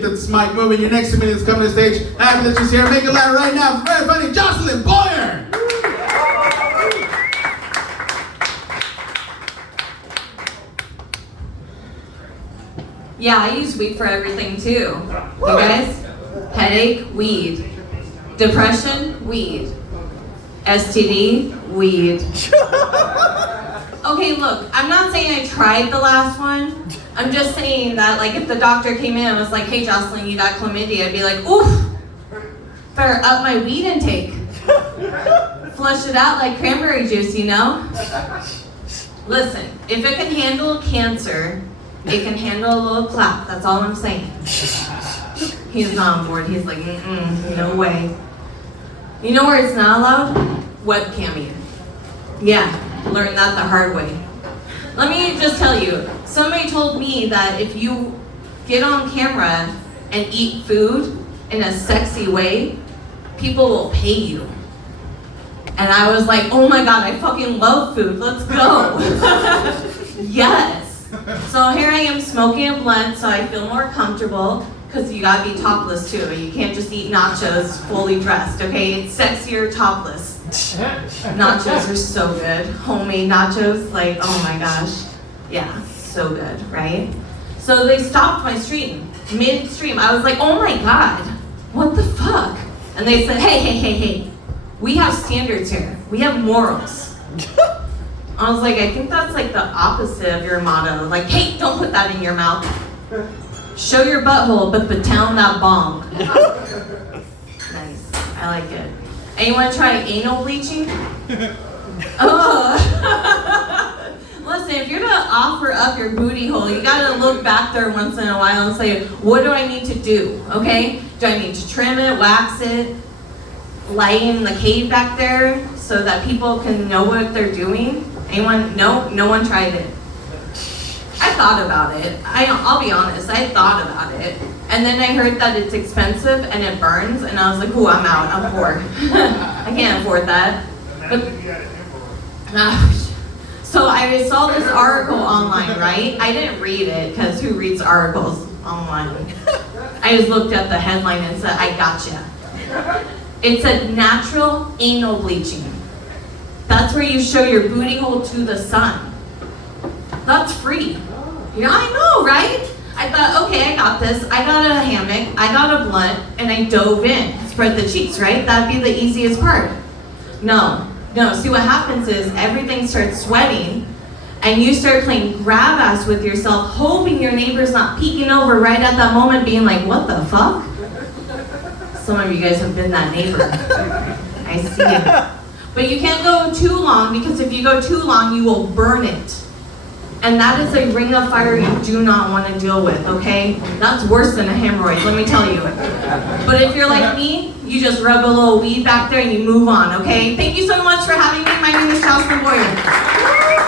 This mic moving. Your next comedian is coming to the stage. Happy that she's here. Make it loud right now. Very funny, Jocelyn Boyer. Yeah, I use weed for everything too. You guys? Headache, weed. Depression, weed. STD, weed. Okay, look, I'm not saying I tried the last one. I'm just saying that, like, if the doctor came in and was like, hey, Jocelyn, you got chlamydia, I'd be like, oof, better up my weed intake. Flush it out like cranberry juice, you know? Listen, if it can handle cancer, it can handle a little clap. That's all I'm saying. He's not on board. He's like, no way. You know where it's not allowed? Webcamming. Yeah, learned that the hard way. Let me just tell you, somebody told me that if you get on camera and eat food in a sexy way, people will pay you. And I was like, oh my God, I fucking love food. Let's go. Yes. So here I am smoking a blunt so I feel more comfortable, because you gotta be topless too. You can't just eat nachos fully dressed, okay? It's sexier topless. Nachos are so good. Homemade nachos, like, oh my gosh. Yeah, so good, right? So they stopped my stream, midstream. I was like, oh my God, what the fuck? And they said, hey, we have standards here. We have morals. I was like, I think that's like the opposite of your motto. Like, hey, don't put that in your mouth. Show your butthole, but pretend that bong. Nice, I like it. And you want to try anal bleaching? Oh. Listen, if you're gonna offer up your booty hole, you gotta look back there once in a while and say, what do I need to do, okay? Do I need to trim it, wax it, lighten the cave back there so that people can know what they're doing? Anyone? No one tried it. I thought about it. I'll be honest, I thought about it. And then I heard that it's expensive and it burns, and I was like, ooh, I'm out, I'm poor. I can't afford that. But, so I saw this article online, right? I didn't read it, because who reads articles online? I just looked at the headline and said, I gotcha. It said natural anal bleaching. That's where you show your booty hole to the sun. That's free. Yeah, I know, right? I thought, okay, I got this. I got a hammock, I got a blunt, and I dove in. Spread the cheeks, right? That'd be the easiest part. No. See, what happens is everything starts sweating, and you start playing grab ass with yourself, hoping your neighbor's not peeking over right at that moment, being like, what the fuck? Some of you guys have been that neighbor. I see it. But you can't go too long, because if you go too long, you will burn it. And that is a ring of fire you do not want to deal with, okay? That's worse than a hemorrhoid, let me tell you. But if you're like me, you just rub a little weed back there and you move on, okay? Thank you so much for having me. My name is Jocelyn Boyer.